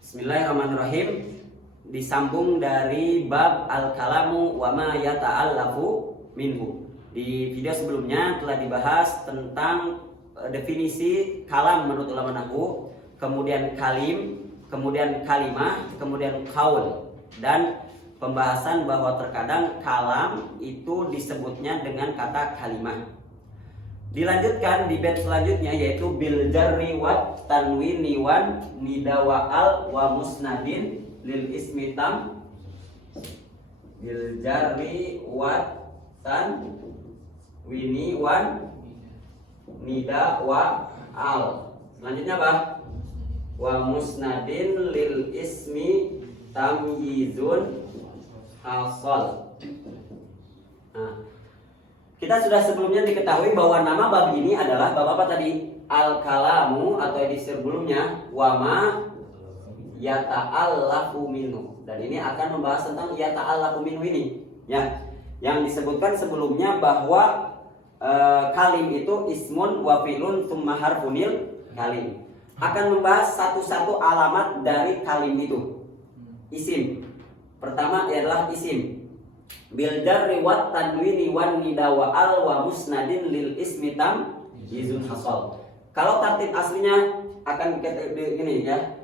Bismillahirrahmanirrahim. Disambung dari bab al-kalamu wa ma yata'allafu minhu. Di video sebelumnya telah dibahas tentang definisi kalam menurut ulama nahwu, kemudian kalim, kemudian kalimah, kemudian qaul, dan pembahasan bahwa terkadang kalam itu disebutnya dengan kata kalimah. Dilanjutkan di bab selanjutnya yaitu bil jarri wa tanwini wan nida wa al wa musnadin lil ismi tam, bil jarri wa tanwini wan nida wa al. Selanjutnya apa? Wa musnadin lil ismi tamyizun hasal. Nah, kita sudah sebelumnya diketahui bahwa nama bab ini adalah bab apa tadi? Al-kalamu atau edisi sebelumnya wama yata'allafu minhu. Dan ini akan membahas tentang yata'allafu minhu ini. Ya, yang disebutkan sebelumnya bahwa kalim itu ismun wa fi'lun tsumma harfunil kalim. Akan membahas satu-satu alamat dari kalim itu. Isim. Pertama adalah isim. Bil jarri wat tanwini wan nida wa al wa musnadin lil ismi tam yizun hasal. Kalau tartib aslinya akan gini ya.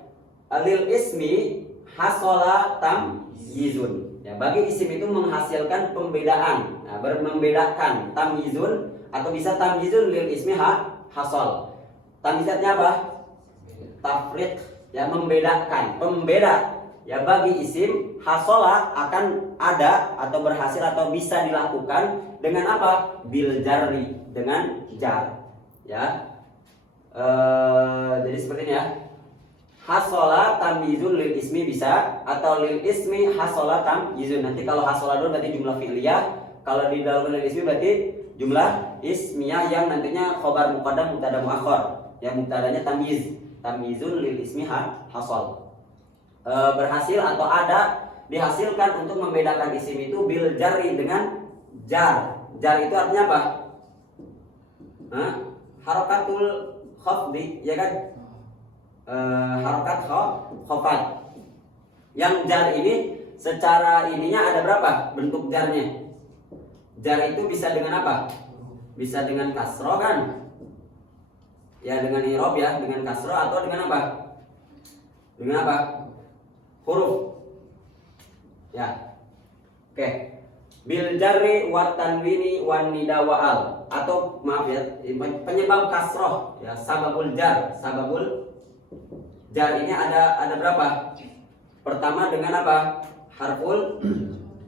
Lil ismi hasala tam yizun. Ya, bagi isim itu menghasilkan pembedaan. Nah, membedakan tam yizun atau bisa tam yizun lil ismi hasal. Tamyizatnya apa? Tafriq, ya, membedakan, pembeda. Ya, bagi isim hasola akan ada atau berhasil atau bisa dilakukan dengan apa? Bil jarri, dengan jar. Ya, jadi seperti ini ya. Hasola tamyizun lil ismi bisa, atau lil ismi hasola tamyizun. Nanti kalau hasola dulu berarti jumlah fi'liyah, kalau di dalam lil ismi berarti jumlah ismiyah yang nantinya khobar muqaddam mubtada muakhar. Ya, mubtadanya tamyiz, tamyizun lil ismi hasol. Berhasil atau ada dihasilkan untuk membedakan isim itu bil jarri, dengan jar. Jar itu artinya apa? Harokatul khafdi, ya kan? Harokat khafat. Yang jar ini secara ininya ada berapa bentuk jarnya? Jar itu bisa dengan apa? Bisa dengan kasro kan? Ya, dengan irob, ya, dengan kasro, atau dengan apa? Dengan apa? Huruf. Ya. Oke. Bil jarri wa tanwini wan nida wa al, atau maaf ya, penyebab kasroh, ya, sababul jar. Sababul jar ini ada berapa? Pertama dengan apa? Harful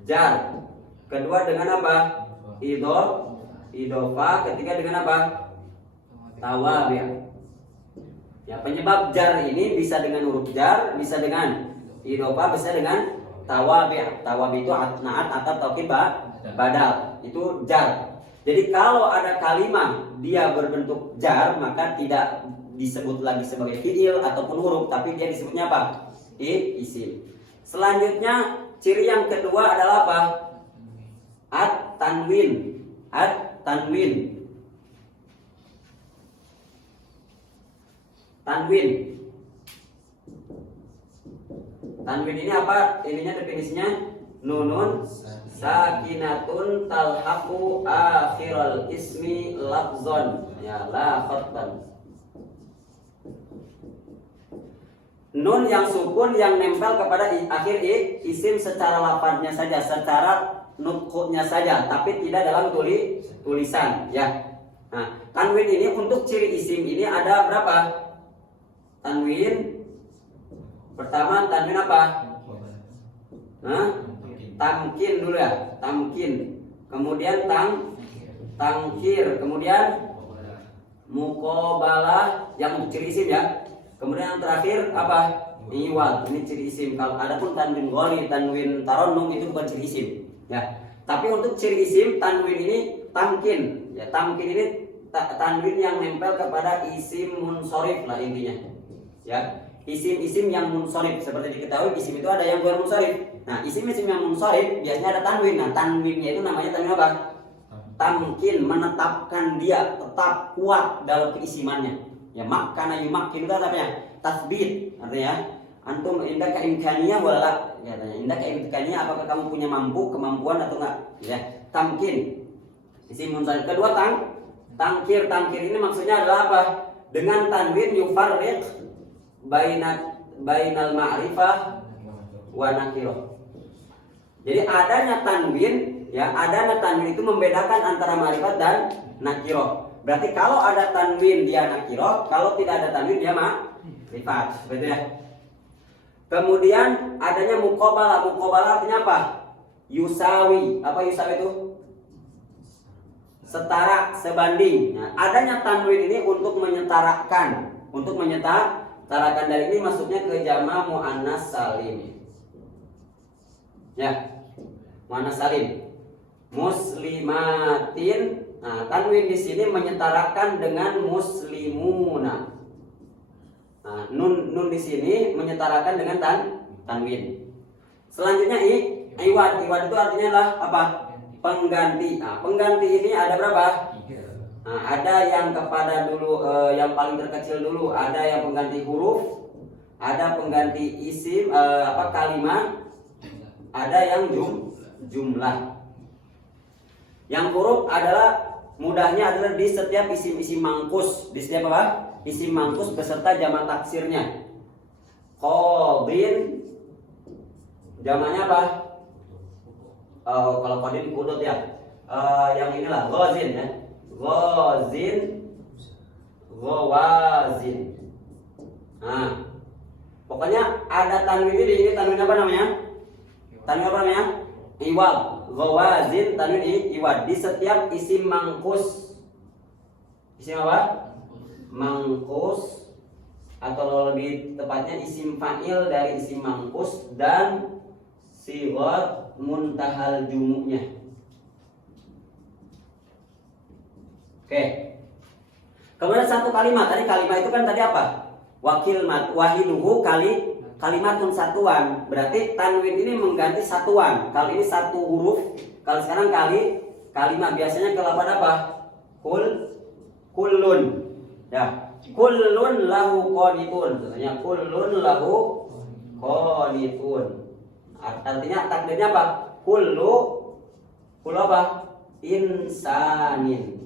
jar. Kedua dengan apa? Idhofa. Ketiga dengan apa? Tawabi'. Ya, penyebab jar ini bisa dengan huruf jar, bisa dengan idhofa, bisa dengan tawabi'. Tawabi itu naat atau taukid badal. Itu jar. Jadi kalau ada kalimat dia berbentuk jar, maka tidak disebut lagi sebagai fi'il ataupun huruf, tapi dia disebutnya apa? Isim. Selanjutnya ciri yang kedua adalah apa? At-tanwin. At-tanwin. Tanwin. Tanwin ini apa? Ininya definisinya nunun sakinatun talhaqu akhiral ismi lafzon, ya, la khatban. Nun yang sukun yang nempel kepada akhir isim secara lafadznya saja, secara nutqnya saja, tapi tidak dalam tulisan, ya. Nah, tanwin ini untuk ciri isim ini ada berapa? Tanwin pertama, tanwin apa? Tamkin dulu ya, tamkin. Kemudian tangkir. Kemudian muqabalah yang untuk ciri isim, ya. Kemudian yang terakhir apa? Iwal. Ini ciri isim. Kalau adapun tanwin ghali, tanwin tarannum itu bukan ciri isim, ya. Tapi untuk ciri isim tanwin ini tamkin. Ya, tamkin ini tanwin yang nempel kepada isim munsharif lah intinya. Ya, isim-isim yang munsharif, seperti diketahui isim itu ada yang ghair munsharif. Nah, isim-isim yang munsharif biasanya ada tanwin. Nah, tanwinnya itu namanya tanwin apa? Tamkin, menetapkan dia tetap kuat dalam keisimannya. Ya makkana yumakkin itu apa ya? Tasbit artinya antum indaka imkaniyah wala katanya. Indaka imkaniyah apakah kamu punya kemampuan atau enggak? Ya. Tamkin. Isim munsalim. Kedua tangkir. Tangkir ini maksudnya adalah apa? Dengan tanwin yufarriq bainal ma'rifah wa nakirah. Jadi adanya tanwin itu membedakan antara ma'rifat dan nakirah. Berarti kalau ada tanwin dia nakirah, kalau tidak ada tanwin dia ma'rifat. Betul ya? Kemudian adanya muqabalah. Muqabalah artinya apa? Yusawi. Apa yusawi itu? Setara, sebanding. Nah, adanya tanwin ini untuk menyetarakan. Dan ini masuknya ke jama' muannas salim. Ya. Muannas salim. Muslimatin. Nah, tanwin di sini menyetarakan dengan muslimuna. Nah, nun di sini menyetarakan dengan tanwin. Selanjutnya iwad. Iwad itu artinya adalah apa? Pengganti. Nah, pengganti ini ada berapa? 3. Nah, ada yang kepada dulu yang paling terkecil dulu, ada yang pengganti huruf, ada pengganti isim kalimat, ada yang jumlah. Yang huruf adalah mudahnya adalah di setiap isim-isim mangkus, di setiap apa? Isim mangkus beserta jamak taksirnya. Qadin jamaknya apa? Kalau qadin kudut ya. Yang inilah ghazin ya. Ghazin, ghawazin. Nah, pokoknya ada tanwin ini tanwin apa namanya? Tanwin apa namanya? Iwad. Ghawazin tanwin iwad di setiap isim mangkus. Isim apa? Mangkus, atau lebih tepatnya isim fa'il dari isim mangkus dan sighat muntahal jumu'nya. Oke. Kemudian satu kalimat. Tadi kalimat itu kan tadi apa? Wahiduhu kalimatun satuan. Berarti tanwin ini mengganti satuan. Kalau ini satu huruf, kalau sekarang kalimat biasanya kalau pada apa? Kullun. Ya, kullun lahu qanitun. Contohnya kullun lahu qanitun. Artinya takdirnya apa? Kullu apa? Insanin.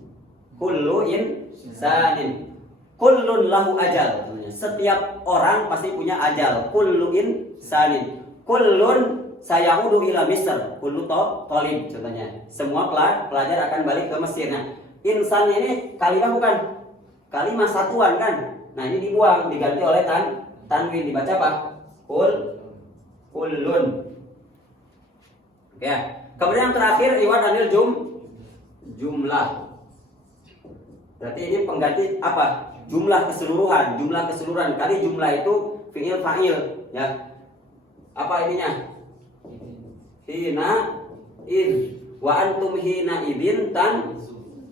Kullu insanin. Kullun lahu ajal. Setiap orang pasti punya ajal. Kullu insanin. Kullun sayaudu ila Misr. Kullu talib contohnya. Semua pelajar akan balik ke Mesir. Nah, insan ini kalimat bukan? Kalimat satuan kan? Nah, ini dibuang, diganti oleh tanwin, dibaca apa? Kullun. Ya. Kemudian yang terakhir iwad anil jumlah. Berarti ini pengganti apa? Jumlah keseluruhan. Kali jumlah itu fi'il fa'il, ya. Apa ininya? Hina id wa antum hina idin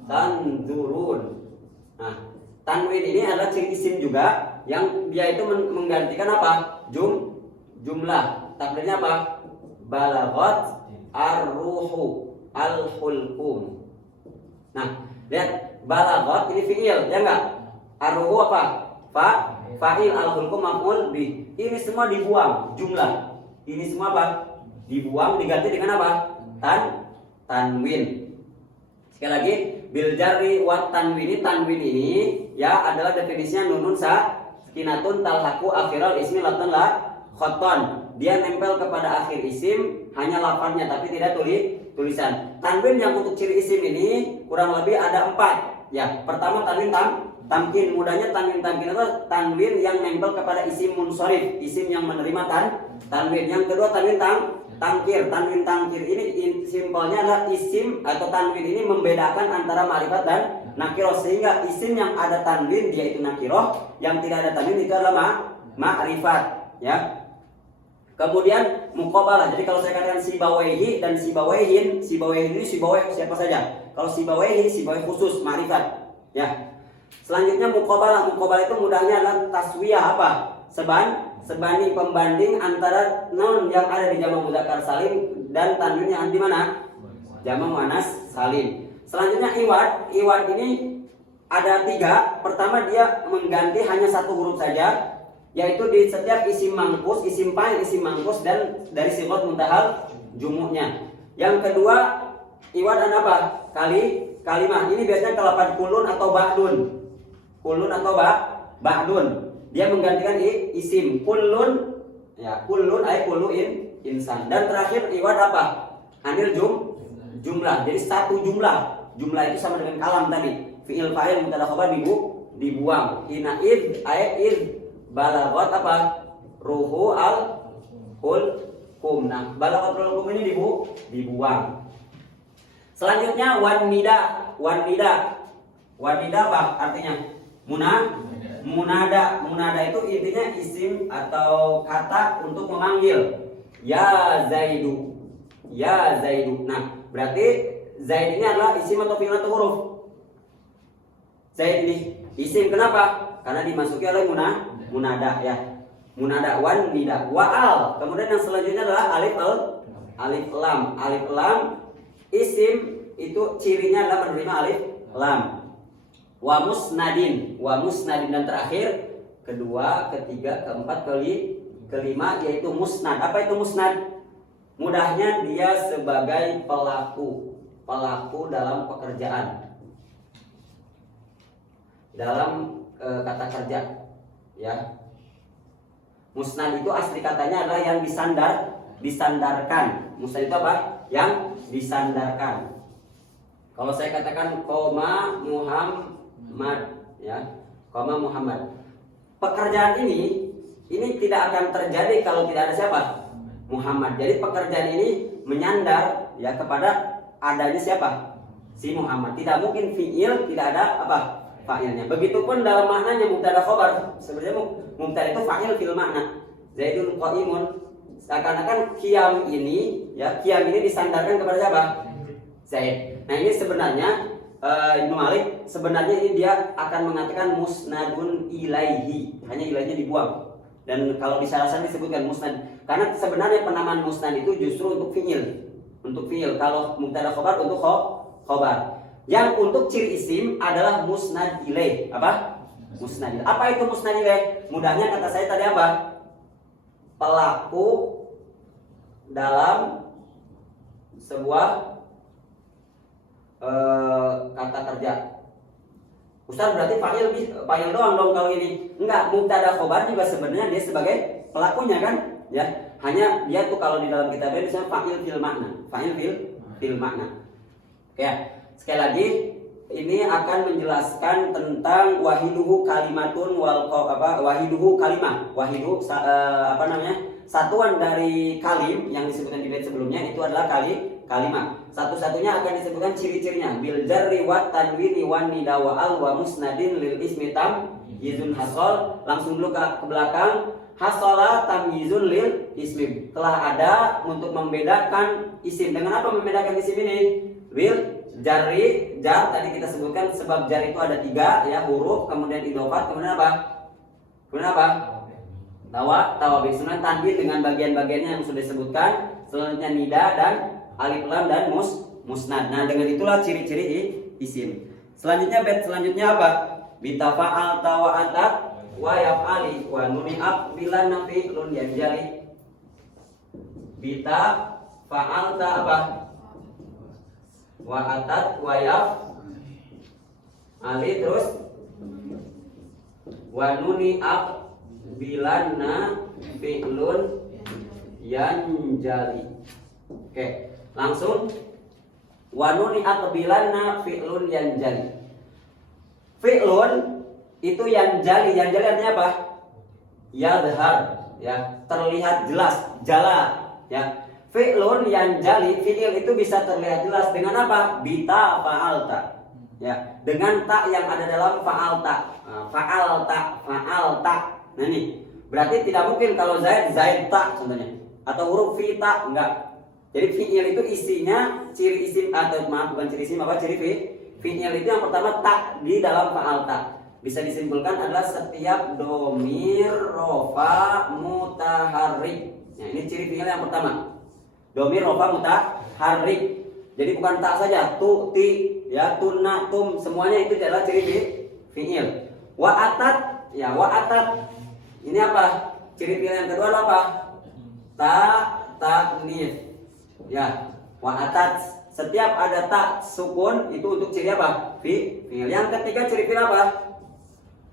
tanzurun. Nah, tanwin ini adalah ciri isim juga yang dia itu menggantikan apa? Jumlah. Takdirnya apa? Balaghat ar-ruhu al-hulqum. Nah, lihat balaghat ini fi'il, ya enggak? Ar-ruhu apa? Fa'il, al-hulqum maf'ul bi. Ini semua dibuang, jumlah. Ini semua apa? Dibuang, diganti dengan apa? Tanwin. Sekali lagi, bil jarri wa tanwin ini ya adalah definisinya nunun sakinatun talhaqu akhiral ismi latan la khatton. Dia nempel kepada akhir isim hanya lafaznya tapi tidak tulisan. Tanwin yang untuk ciri isim ini kurang lebih ada 4. Ya, pertama tanwin tamkin. Mudahnya tanwin tamkin itu tanwin yang nempel kepada isim munsharif, isim yang menerima tanwin. Yang kedua tanwin tangkir. Tanwin tangkir ini simpelnya adalah isim atau tanwin ini membedakan antara ma'rifat dan nakirah, sehingga isim yang ada tanwin dia itu nakirah, yang tidak ada tanwin itu adalah ma'rifat, ya. Kemudian muqabalah. Jadi kalau saya katakan sibawaihi dan sibawaihin, sibawaihin ini sibawai siapa saja. Kalau sibawaihi khusus ma'rifat, ya. Selanjutnya muqabalah. Muqabalah itu mudahnya adalah taswiyah apa? Sebanding, pembanding antara noun yang ada di jamak mudzakkar salim dan tanwin yang ada di mana? Jamak muannas salim. Selanjutnya iwad. Iwad ini ada 3. Pertama, dia mengganti hanya satu huruf saja, yaitu di setiap isim mangkus, isim fa'il, isim mangkus, dan dari sifat muntahal jumu'nya. Yang kedua, iwad an apa? Kalimah. Ini biasanya kelapan kulun atau ba'dun. Kulun atau ba'dun. Dia menggantikan isim kulun, ya, kulun ay kullu insan. Dan terakhir iwad apa? Anil jumlah. Jadi satu jumlah. Jumlah itu sama dengan kalam tadi. Fi'il fa'il mubtada khabar dibuang. Ina id ay id balagot apa? Ruhu al kum. Nah, balagot ruhu kum ini dibuang. Selanjutnya wanida apa artinya? Munada itu intinya isim atau kata untuk memanggil. Ya Zaidu. Nah, berarti Zaid ini adalah isim atau fi'il atau huruf? Zaid ini isim, kenapa? Karena dimasuki oleh munada, ya. Munada wanida. Wa'al. Kemudian yang selanjutnya adalah alif lam. Isim itu cirinya adalah menerima alif lam. Wa musnadin, dan terakhir kedua, ketiga, keempat, kelima yaitu musnad. Apa itu musnad? Mudahnya dia sebagai pelaku dalam pekerjaan, dalam kata kerja, ya. Musnad itu asli katanya adalah yang disandarkan. Musnad itu apa? Yang disandarkan. Kalau saya katakan koma Muhammad, ya, koma Muhammad. Pekerjaan ini tidak akan terjadi kalau tidak ada siapa? Muhammad. Jadi pekerjaan ini menyandar, ya, kepada adanya siapa? Si Muhammad. Tidak mungkin fi'il tidak ada apa? Fa'ilnya. Begitupun dalam maknanya mubtada khabar. Sebenarnya mubtada itu fa'il fil makna. Zaidun qa'imun. Seakan-akan qiyam ini disandarkan kepada siapa? Zaid. Nah, ini sebenarnya Ibnu Malik sebenarnya ini dia akan mengatakan musnadun ilaihi. Hanya ilaihinya dibuang. Dan kalau di syarah disebutkan musnad. Karena sebenarnya penamaan musnad itu justru untuk fi'il. Kalau mubtada khabar untuk khabar. Yang untuk ciri isim adalah musnad ilaih. Apa? Musnad ilaih. Apa itu musnad ilaih? Mudahnya kata saya tadi apa? Pelaku dalam sebuah kata kerja. Ustaz, berarti fa'il doang dong kalau ini. Enggak, mubtada khabar juga sebenarnya dia sebagai pelakunya kan? Ya, hanya dia tuh kalau di dalam kitabnya bisa fa'il fil makna. Oke, sekali lagi ini akan menjelaskan tentang wahiduhu kalimatun wahiduhu kalimah. Satuan dari kalim yang disebutkan di bait sebelumnya itu adalah kalimah. Satu-satunya akan disebutkan ciri-cirinya bil jarri wa tanwini wan nida wa al wa musnadin lil ismi tam yizun hasol. Langsung dulu ke belakang. Hasola tamyizun lil ismi. Telah ada untuk membedakan isim. Dengan apa membedakan isim ini? Bil jarri, jar tadi kita sebutkan sebab jar itu ada 3, ya, huruf, kemudian idhofat, kemudian apa? Tawabi. Sebenarnya tanwin dengan bagian-bagiannya yang sudah disebutkan. Selanjutnya nida dan alif lam dan musnad. Nah, dengan itulah ciri-ciri isim. Selanjutnya apa? Bitafa'al tawa'atat wa yaf'ali wa nuni'ab bila nafi'lun yanjali. Bita fa'alta apa? Wa atat wa yaf'ali, terus wa nuni'ab bila nafi'lun yanjali. Oke, langsung wa nuni'ab bila nafi'lun yanjali. Fi'lun itu yang jali artinya apa? Yadhar, ya, terlihat jelas, jala, ya. Fi'lun yang jali, fi'il itu bisa terlihat jelas dengan apa? Bita fa'alta, ya, dengan tak yang ada dalam fa'alta. Fa'alta. Nah, ini berarti tidak mungkin kalau Zaid tak contohnya, atau huruf fi tak, enggak. Jadi fi'il itu isinya ciri isim atau bukan ciri isim, ciri fi'il itu yang pertama tak di dalam fa'alta. Bisa disimpulkan adalah setiap domir rofa mutaharrik. Nah, ini ciri fi'il yang pertama. Domir rofa mutaharrik. Jadi bukan tak saja, tu, ti, ya, tunna, tum, semuanya itu adalah ciri fi'il. Wa atat, ya wa atat. Ini apa? Ciri fi'il yang kedua adalah apa? Ta'nits. Ya, wa atat. Setiap ada ta sukun itu untuk ciri apa? Fi'il. Yang ketiga ciri fi'il apa?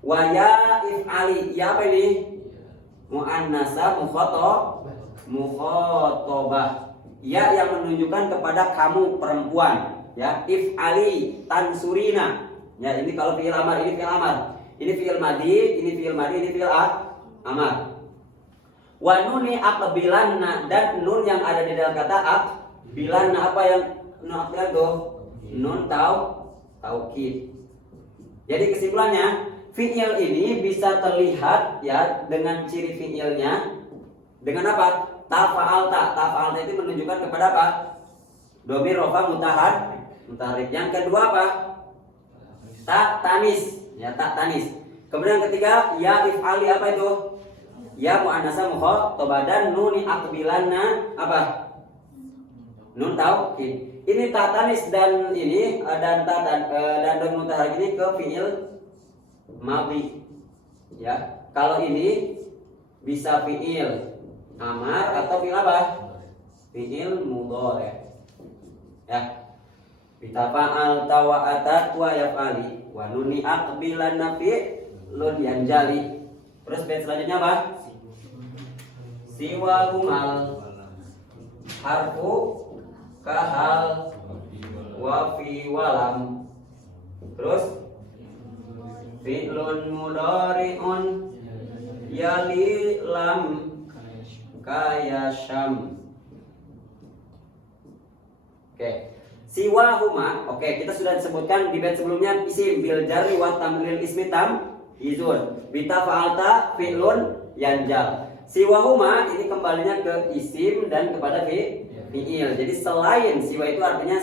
Wa ya if'ali. Ya apa ini? Muannasa mukhatabah. Ya yang menunjukkan kepada kamu perempuan. Ya, if'ali tansurina. Ya, ini kalau fi'il amar, ini fi'il amar. Ini fi'il madi, ini fi'il madi, ini fi'il amar. Wa nuni aqbilanna, dan nun yang ada di dalam kata aqbilanna, apa yang nun aqbilan tuh? Nun taukid. Jadi kesimpulannya, fi'il ini bisa terlihat ya dengan ciri fi'ilnya dengan apa? Tafa'alta. Tafa'alta itu menunjukkan kepada apa? Dhamir rafa mutaharrik. Yang kedua apa? Tanis. Ya, tanis. Kemudian yang ketiga ya if'ali, apa itu? Ya muannasa mukhatabah, dan nuni aqbilanna apa? Nun taukid. Ini tanis dan ini dan dhamir mutaharrik ini ke fi'il madhi. Ya, kalau ini bisa fi'il amar atau fi'il apa? Fi'il mudhari. Ya. Bitafa'al tawa atat wa yaf'ali wa nuni aqbilan fi'lun yanjali. Terus bait selanjutnya apa? Siwa gumal harfu kahal wa fi walam. Terus fi'lun mudhari'un yali lam kaya syam. Oke. Siwa huma. Oke, kita sudah sebutkan di bait sebelumnya isim bil jarri wa tamlil ismi izun. Bita fa'alta fi'lun yanjal. Siwa huma ini kembalinya ke isim dan kepada fi'il. Jadi selain siwa itu artinya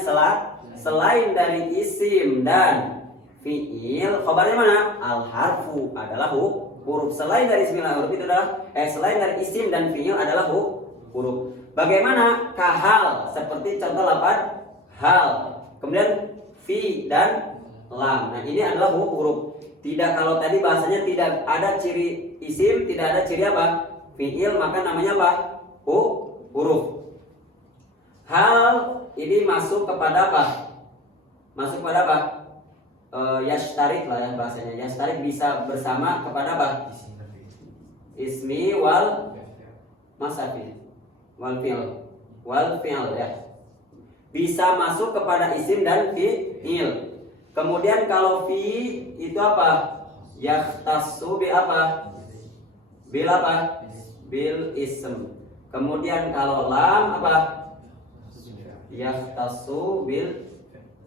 selain dari isim dan fi'il, khabarnya mana? Al harfu adalah huruf. Selain dari isim dan huruf itu adalah selain dari isim dan fi'il adalah huruf. Bagaimana? Kahal, seperti contoh lafaz hal. Kemudian fi dan lam. Nah, ini adalah huruf. Tidak, kalau tadi bahasanya tidak ada ciri isim, tidak ada ciri apa? Fi'il, maka namanya apa? Huruf. Hal ini masuk kepada apa? Masuk kepada apa? Yashtarik lah ya bahasanya. Yashtarik bisa bersama kepada apa? Ismi wal masafi wal fi'l ya. Bisa masuk kepada isim dan fi'il. Kemudian kalau fi itu apa? Yahtassu bi apa? Bil apa? Bil ism. Kemudian kalau lam apa? Yahtassu bil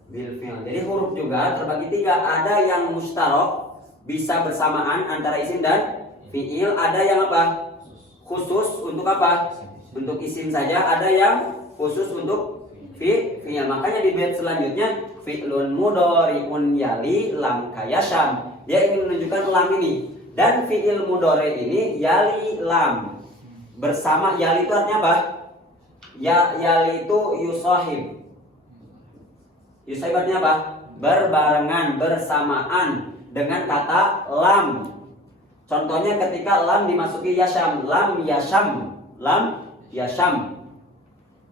fi'l. Jadi huruf juga terbagi tiga. Ada yang mustarok, bisa bersamaan antara isim dan fi'il. Ada yang apa? Khusus untuk apa? Untuk isim saja. Ada yang khusus untuk fi'il. Makanya di bait selanjutnya fi'lun mudhari'un yali lam kayasyam. Dia ingin menunjukkan lam ini. Dan fi'il mudhari ini yali lam. Bersama yali itu artinya apa? Yali itu yusahib. Yusahib artinya apa? Berbarengan, bersamaan dengan kata lam. Contohnya ketika lam dimasuki yasyam, lam yasham, lam yasham.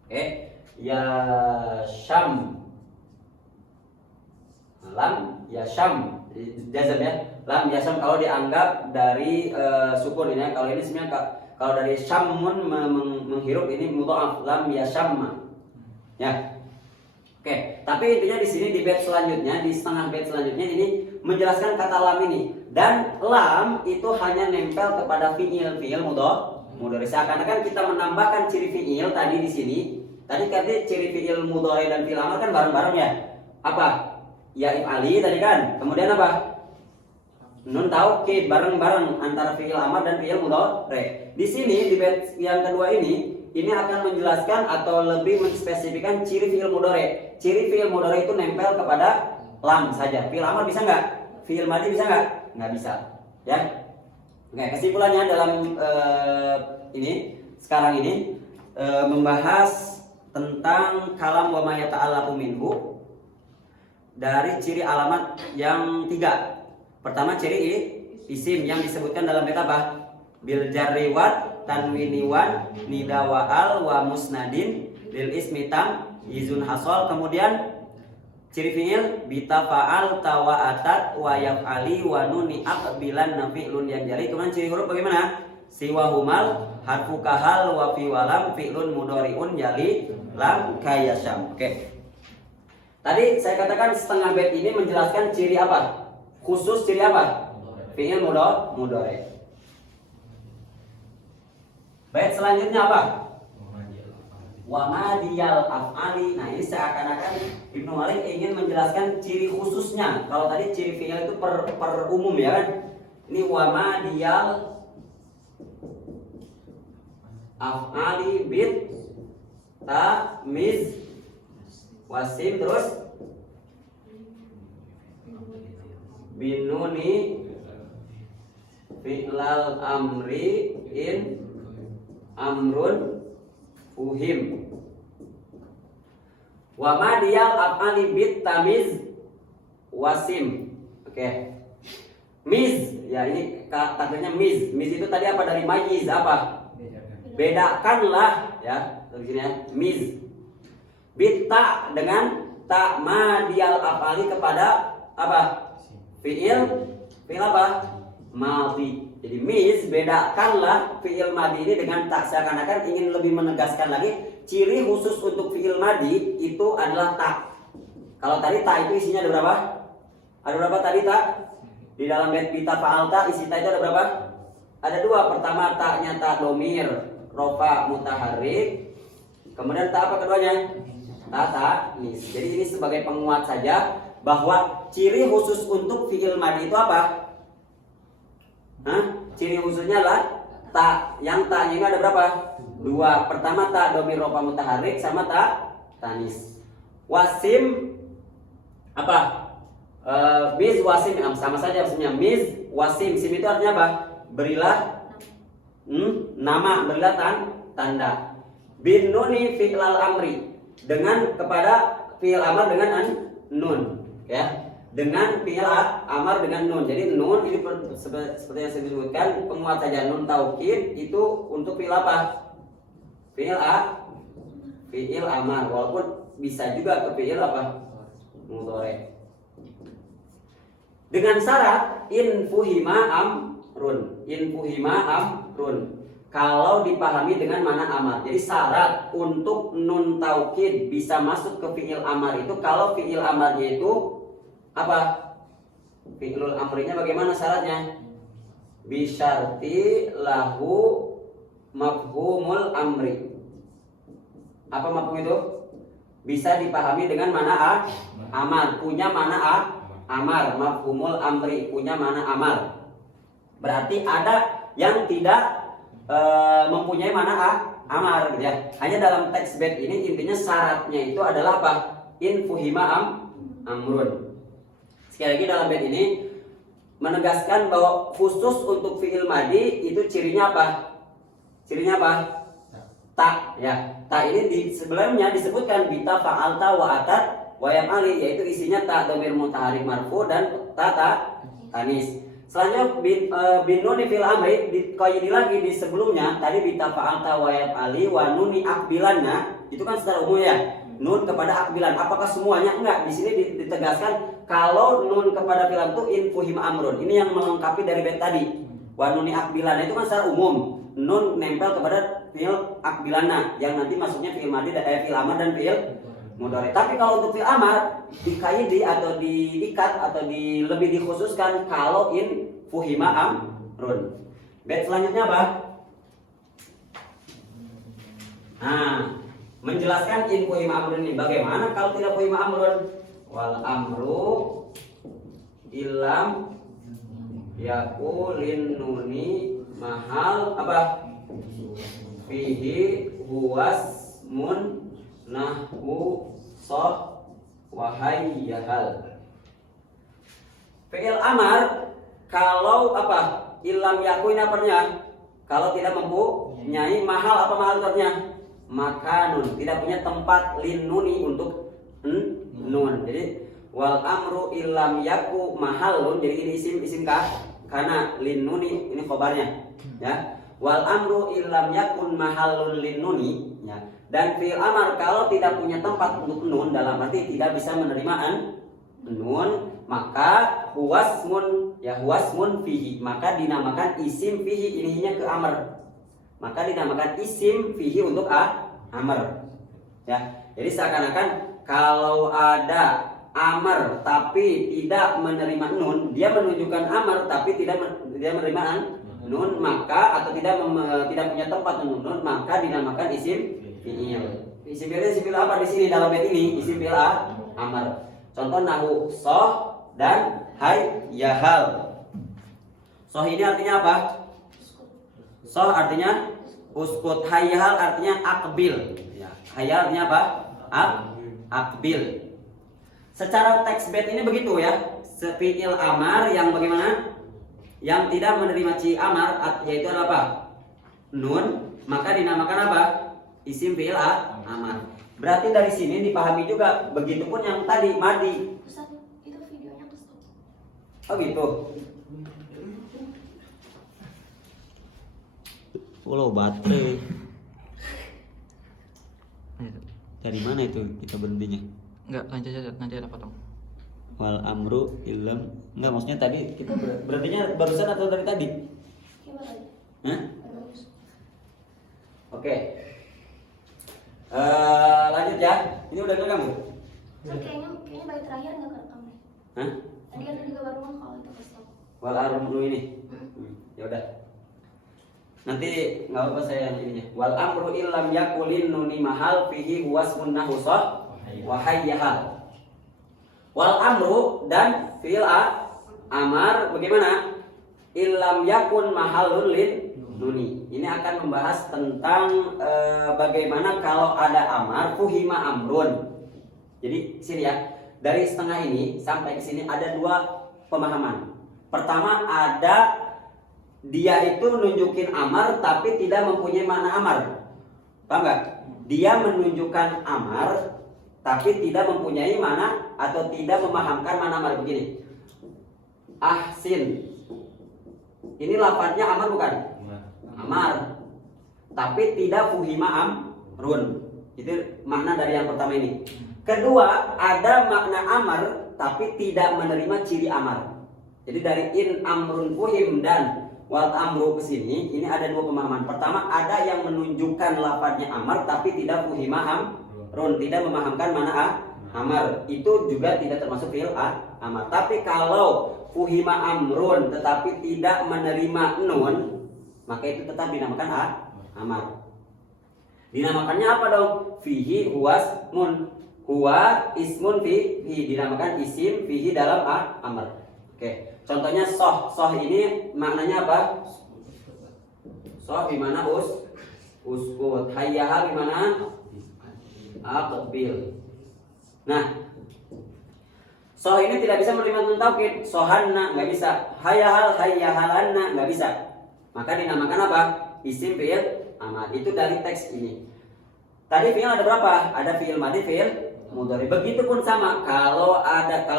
Oke. Yasham, lam yasham, jazam ya. Lam yasham kalau dianggap dari sukun ini ya. Kalau ini sebenarnya kalau dari syamun menghirup, ini mudhaf, lam yasham ya. Oke, tapi intinya di sini di bait selanjutnya, di setengah bait selanjutnya ini menjelaskan kata lam ini. Dan lam itu hanya nempel kepada fi'il mudhari. Seakan-akan kita menambahkan ciri fi'il tadi di sini. Tadi katanya ciri fi'il mudhari dan fi'il amar kan bareng-bareng ya. Apa? Ya if'ali tadi kan. Kemudian apa? Nun taukid, bareng-bareng antara fi'il amar dan fi'il mudhari. Di sini di bait yang kedua ini akan menjelaskan atau lebih menspesifikkan ciri fi'il mudhari. Ciri fi'il mudhari itu nempel kepada lam saja. Fi'il amar bisa nggak? Fi'il madhi bisa nggak? Nggak bisa. Ya. Oke, kesimpulannya dalam sekarang ini membahas tentang kalam wa ma yata'allaqu minhu dari ciri alamat yang 3. Pertama ciri isim yang disebutkan dalam bait apa? Bil jarri wa tanwini wan nida wa al wa musnadin lil ismi tam izun hasol. Kemudian ciri fi'il bita fa'al tawa atat wa yaf'ali wa nuni aqbilan nafi'lun yang jali. Kemudian ciri huruf bagaimana? Siwa humal harfu kahal wa fi walam fi'lun mudhari'un jali lam kayasyam. Oke. Tadi saya katakan setengah bait ini menjelaskan ciri apa? Khusus ciri apa? Fi'il mudhari'. Bait selanjutnya apa? Wa madiyal af'ali. Nah, ini seakan-akan Ibnu Malik ingin menjelaskan ciri khususnya. Kalau tadi ciri fi'il itu per umum ya kan? Ini wa madiyal af'ali bit ta miz wasim terus binuni fi'lal amri in amrun uhim. Wa madiyal af'ali bit tamiz wasim. Oke. Miz, ya ini katanya miz. Miz itu tadi apa dari mayiz apa? Bedakanlah ya, begini ya. Miz. Bit ta dengan ta madiyal af'ali kepada apa? Fi'il apa? Madhi. Jadi miz, bedakanlah fi'il madhi ini dengan tak, seakan-akan ingin lebih menegaskan lagi ciri khusus untuk fi'il madhi itu adalah tak. Kalau tadi tak itu isinya ada berapa? Ada berapa tadi tak? Di dalam bait bita fa'alta isi tak itu ada berapa? Ada dua. Pertama taknya tak domir rofa mutaharrik. Kemudian tak apa keduanya? Tak nis. Jadi ini sebagai penguat saja bahwa ciri khusus untuk fi'il madhi itu apa? Ciri khususnya adalah tak. Yang taknya ini ada berapa? Dua. Pertama tak domir rofa mutaharrik sama tak tanis. Wasim apa? Miz wasim sama saja maksudnya. Miz wasim. Sim itu artinya apa? Berilah nama, berilah tanda. Bin nuni fi'lal amri, dengan kepada fi'il amar dengan nun ya. Dengan fi'il amar dengan nun. Jadi nun ini seperti yang saya sebutkan penguat saja. Nun taukid itu untuk fi'il apa? Fi'il amar, walaupun bisa juga ke fi'il apa? Mudhari'. Dengan syarat in fuhima amrun. In fuhima amrun. Kalau dipahami dengan mana amar. Jadi syarat untuk nun taukid bisa masuk ke fi'il amar itu kalau fi'il amarnya itu apa? Fi'lul amrinya bagaimana syaratnya? Bisyarti lahu mafhumul amri. Apa mafhum itu? Bisa dipahami dengan mana amar, punya mana amar, mafhumul amri, punya mana amar. Berarti ada yang tidak mempunyai mana amar gitu ya. Hanya dalam teks bait ini intinya syaratnya itu adalah apa? In fuhima amrun. Sekali lagi dalam bait ini menegaskan bahwa khusus untuk fi'il madhi itu cirinya apa? Cirinya apa? Tak ya. Tak ini sebelumnya disebutkan bita fa'alta wa atat wa yaf'ali, yaitu isinya tak domir mutaharrik marfu dan ta tanis. Selanjutnya bin nuni fil amri dikoyidi lagi di sebelumnya tadi bita fa'alta wa yaf'ali wa nuni akbilannya itu kan secara umum ya. Nun kepada akbilan, apakah semuanya? Enggak, di sini ditegaskan kalau nun kepada fi'il itu in fuhima amrun. Ini yang melengkapi dari bait tadi. Wa nuni akbilan itu kan secara umum. Nun nempel kepada fi'il akbilana yang nanti masuknya fi'il madhi fi'il amar dan fi'il mudhari. Tapi kalau untuk fi'il amar dikaidi atau diikat atau lebih dikhususkan kalau in fuhima amrun. Bait selanjutnya apa? Menjelaskan in fuhima amrun ini. Bagaimana kalau tidak fuhima amrun? Wal amru ilam yakulin nuni mahal apa? Fihi huwasmun nahwu soh wahai yahal. Fi'il amar kalau apa? Ilam yakuin apernya? Kalau tidak mempunyai mahal apa mahal ternya? Makanun, tidak punya tempat lin nuni untuk nun. Jadi Wal amru illam yaku mahallun, jadi ini isim karena lin nuni ini khobarnya ya. Wal amru illam yakun mahallun lin nuni ya. Dan fi'il amar kalau tidak punya tempat untuk nun, dalam arti tidak bisa menerima nun, maka huwasmun ya, huwasmun fihi, maka dinamakan isim fihi, ininya ke amr, maka dinamakan isim fihi untuk amr ya. Jadi seakan-akan kalau ada amr tapi tidak menerima nun, dia menunjukkan amr tapi tidak menerima nun, maka atau tidak punya tempat untuk nun, maka dinamakan isim fi'il. Isim fi'il apa di sini dalam bait ini? Isim fi'il amr. Contoh nahu soh dan hayyahal. Soh ini artinya apa? Soh artinya uskut, hayyahal artinya akbil. Ya. Hayyahal artinya apa? Akbil. Secara teks bait ini begitu ya. Fi'il amar yang bagaimana? Yang tidak menerima ci amar, yaitu apa? Nun, maka dinamakan apa? Isim fi'il amar. Berarti dari sini dipahami juga, begitupun yang tadi madi. Ustaz, itu videonya ke stop. Oh gitu. Follow baterai. Dari mana itu kita berhentinya? Enggak, lanjut aja, nanti ada potong. Wal amru illam, enggak, maksudnya tadi kita berhentinya barusan atau dari tadi? Gimana tadi? Hah? Oke. Lanjut ya. Ini udah ngerekam bu? Kayaknya baik terakhir nggak kerekam deh. Hah? Tadi kan juga baru kalau itu ke stop. Wal amru ini. Ya udah. Nanti nggak apa saya yang ininya. Wal amru illam yakulin nuni mahal fihi huwasmun nahusah wa hayyahal. Wal amru dan fi'il amar bagaimana? Illam yakun mahalun lin nuni. Ini akan membahas tentang bagaimana kalau ada amar fuhima amrun. Jadi sini ya, dari setengah ini sampai ke sini ada dua pemahaman. Pertama, ada dia itu nunjukin amar tapi tidak mempunyai makna amar. Paham nggak? Dia menunjukkan amar tapi tidak mempunyai mana atau tidak memahamkan mana amar. Begini, ahsin, ini lafadznya amar bukan? Amar, tapi tidak fuhima amrun. Itu makna dari yang pertama ini. Kedua, ada makna amar tapi tidak menerima ciri amar. Jadi dari in amrun fuhim dan wal amru ke sini, ini ada dua pemahaman. Pertama, ada yang menunjukkan lafadznya amar tapi tidak fuhima amrun, tidak memahamkan mana amar. Itu juga tidak termasuk fi'il amar. Tapi kalau fuhima amrun tetapi tidak menerima nun, maka itu tetap dinamakan amar. Dinamakannya apa dong? Fihi huwasmun. Huwa ismun fihi, dinamakan isim fihi dalam amar. Oke, contohnya soh. Soh ini maknanya apa? Soh gimana uskut. Hayyahal gimana? Aqbil. Nah, soh ini tidak bisa menerima nun taukid. Sohanna nggak bisa. Hayyahalanna nggak bisa. Maka dinamakan apa? Isim fi'il amar. Itu dari teks ini. Tadi fi'il ada berapa? Ada fi'il madi, fi'il mudhari. Begitupun sama. Kalau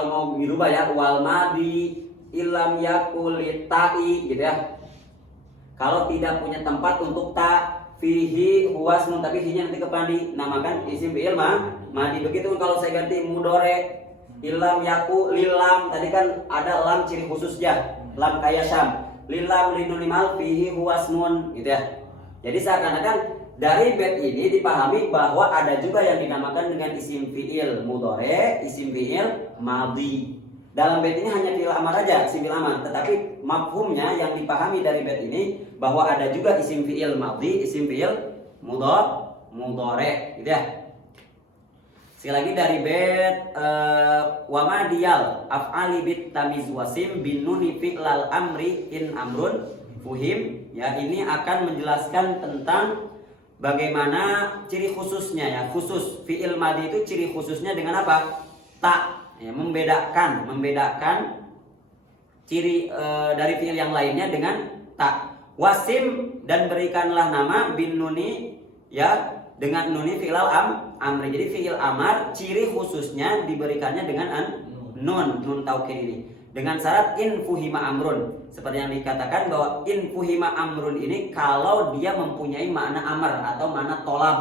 mau dirubah ya, wal madi ilam yakulit ta'i gitu ya. Kalau tidak punya tempat untuk ta, fihi huwasmun, tapi hinya nanti kepandi, namakan isim fi'il madi. Begitupun kalau saya ganti mudhari ilam yaku lilam, tadi kan ada lam ciri khususnya, lam kayak syam. Lilam linunimal fihi huwasmun gitu ya. Jadi seakan-akan dari bait ini dipahami bahwa ada juga yang dinamakan dengan isim fi'il mudhari, isim fi'il madhi. Dalam bait ini hanya fi'il amar aja, isim fi'il amar, tetapi mafhumnya yang dipahami dari bait ini bahwa ada juga isim fi'il madhi, isim fi'il mudhari gitu ya. Sekali lagi dari bait wa madiyal af'ali bit tamiz wasim bin nuni fi'lal amri in amrun fuhim ya. Ini akan menjelaskan tentang bagaimana ciri khususnya ya. Khusus fi'il madi itu ciri khususnya dengan apa? Ta ya, membedakan ciri dari fi'il yang lainnya dengan ta. Wasim dan berikanlah nama bin nuni ya dengan nuni fi'lal amri. Jadi fi'il amar ciri khususnya diberikannya dengan nun taukid ini. Dengan syarat in fuhima amrun. Seperti yang dikatakan bahwa in fuhima amrun ini kalau dia mempunyai makna amr atau makna tolab.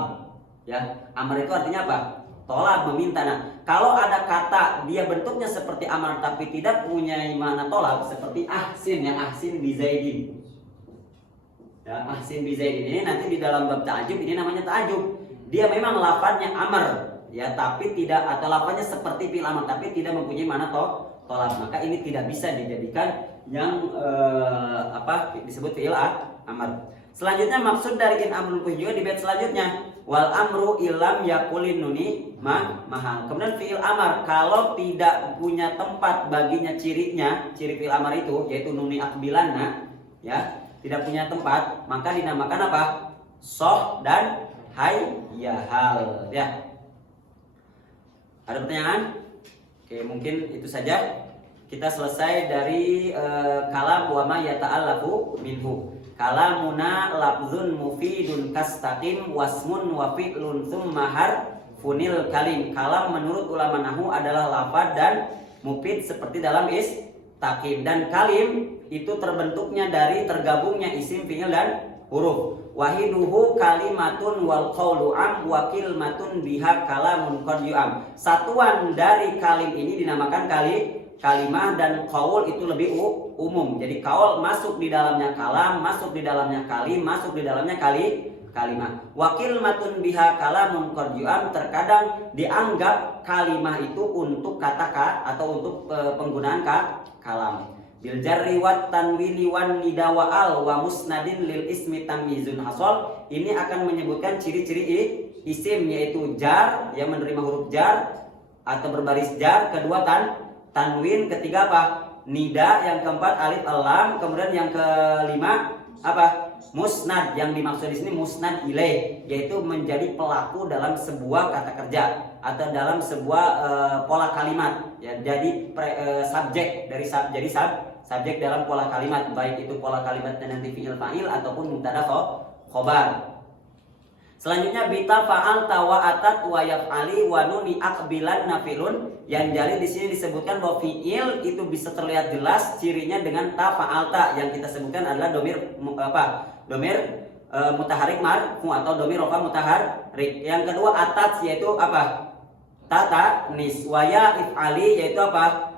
Ya, amr itu artinya apa? Tolab, meminta. Nah, kalau ada kata dia bentuknya seperti amr tapi tidak punya makna tolab, seperti ahsin, yang ahsin bi zaidin. Ya, ahsin bi zaidin ini nanti di dalam bab ta'ajub ini namanya ta'ajub. Dia memang lafadznya amr, ya, tapi tidak, atau lafadznya seperti fi'il amr tapi tidak mempunyai makna tolab. Maka ini tidak bisa dijadikan yang disebut fi'il amr. Selanjutnya maksud dari in amrun fuhi juga di bait selanjutnya. Wal amru ilam yakulin nuni mahal. Kemudian fi'il amar kalau tidak punya tempat baginya cirinya, ciri fi'il amar itu yaitu nuni akbilana, ya, tidak punya tempat, maka dinamakan apa? Soh dan hayyahal, ya. Ada pertanyaan? Oke, mungkin itu saja. Kita selesai dari kalam wa ma yata'allafu minhu. Kalamuna lafzun mufidun kastaqim wasmun wa fi'lun thumma harfunil kalim. Kalam menurut ulama nahwu adalah lafaz dan mufid seperti dalam istaqim, dan kalim itu terbentuknya dari tergabungnya isim, fi'il dan huruf. Wahiduhu kalimatun wal qawlu am wa kilmatun biha kalamun qad yu'am. Satuan dari kalim ini dinamakan kalimah, dan qaul itu lebih umum. Jadi qaul masuk di dalamnya kalam, masuk di dalamnya kalim, masuk di dalamnya kalimah. Wakil matun biha kalamun qad yu'am, terkadang dianggap kalimah itu untuk kata atau untuk penggunaan kalam. Bil jarri wat tanwini wan nida wa al wa musnadin lil ismi tamyizun hasol. Ini akan menyebutkan ciri-ciri isim, yaitu jar yang menerima huruf jar atau berbaris jar, kedua tanwin, ketiga apa? Nida, yang keempat alif lam, kemudian yang kelima apa? Musnad. Yang dimaksud di sini musnad ilaih, yaitu menjadi pelaku dalam sebuah kata kerja atau dalam sebuah pola kalimat, ya. Jadi subjek dari subjek dalam pola kalimat, baik itu pola kalimatnya nanti fi'il fa'il ataupun mubtada khobar. Selanjutnya bita fa'al tawa atat wa yaf'ali wa nuni aqbilan nafilun. Yang jali di sini disebutkan bahwa fi'il itu bisa terlihat jelas cirinya dengan ta fa'alta, yang kita sebutkan adalah domir mutaharik marfu atau domir rofa mutaharik. Yang kedua atat, yaitu apa? Tata nis wa ya if'ali, yaitu apa?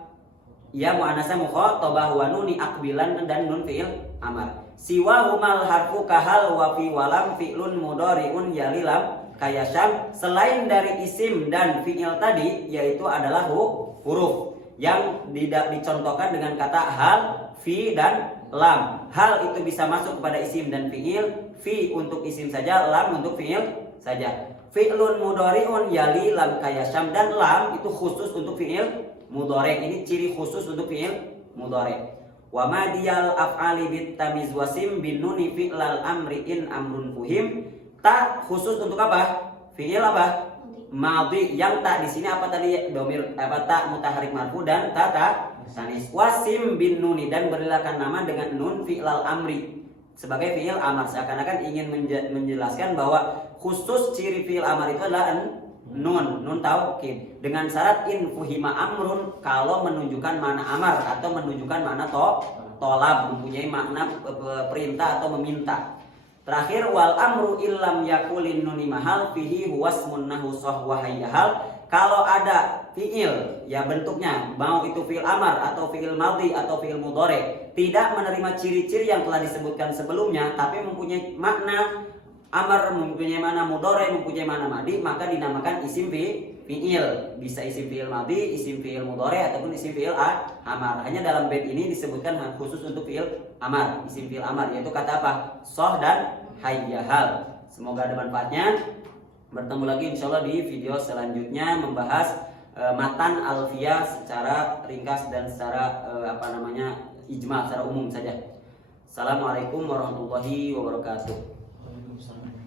Ya mu'anasa mukhatabah wa nuni aqbilan dan nun fi'il amar. Siwa humal harfu kahal wa fi walam fi'lun mudhari'un yalilam kayasyam. Selain dari isim dan fi'il tadi, yaitu adalah huruf yang dicontohkan dengan kata hal, fi dan lam. Hal itu bisa masuk kepada isim dan fi'il, fi untuk isim saja, lam untuk fi'il saja. Fi'lun mudhari'un yali lam kayasyam, dan lam itu khusus untuk fi'il mudhari'. Ini ciri khusus untuk fi'il mudhari'. Wa madiyal af'ali bit tamiz wasim bin nuni fi'lal amri in amrun fuhim. Ta khusus untuk apa? Fi'il apa? Madhi. Yang ta di sini apa tadi? Domir apa? Ta mutaharik marfu dan ta tanis. Wasim bin nuni, dan berilakan nama dengan nun fi'lal amri sebagai fi'il amar. Seakan-akan ingin menjelaskan bahwa khusus ciri fi'il amar itu adalah nun taukid, dengan syarat in fuhima amrun kalau menunjukkan makna amar atau menunjukkan makna tolab, mempunyai makna perintah atau meminta. Terakhir wal amru illam yakulin nuni mahal fihi huwasmun nahu sahwa hayyahal. Kalau ada fi'il, ya bentuknya mau itu fi'il amar atau fi'il madhi atau fi'il mudhari, tidak menerima ciri-ciri yang telah disebutkan sebelumnya tapi mempunyai makna amar, mempunyai mana mudhari, mempunyai mana madhi, maka dinamakan isim fi'il. Bisa isim fi'il madhi, isim fi'il mudhari ataupun isim fi'il amar. Hanya dalam bait ini disebutkan khusus untuk fi'il amar, isim fi'il amar, yaitu kata apa? Soh dan hayyahal. Semoga ada manfaatnya. Bertemu lagi insyaallah di video selanjutnya membahas matan alfiyah secara ringkas dan secara ijma, secara umum saja. Assalamualaikum warahmatullahi wabarakatuh. Waalaikumsalam.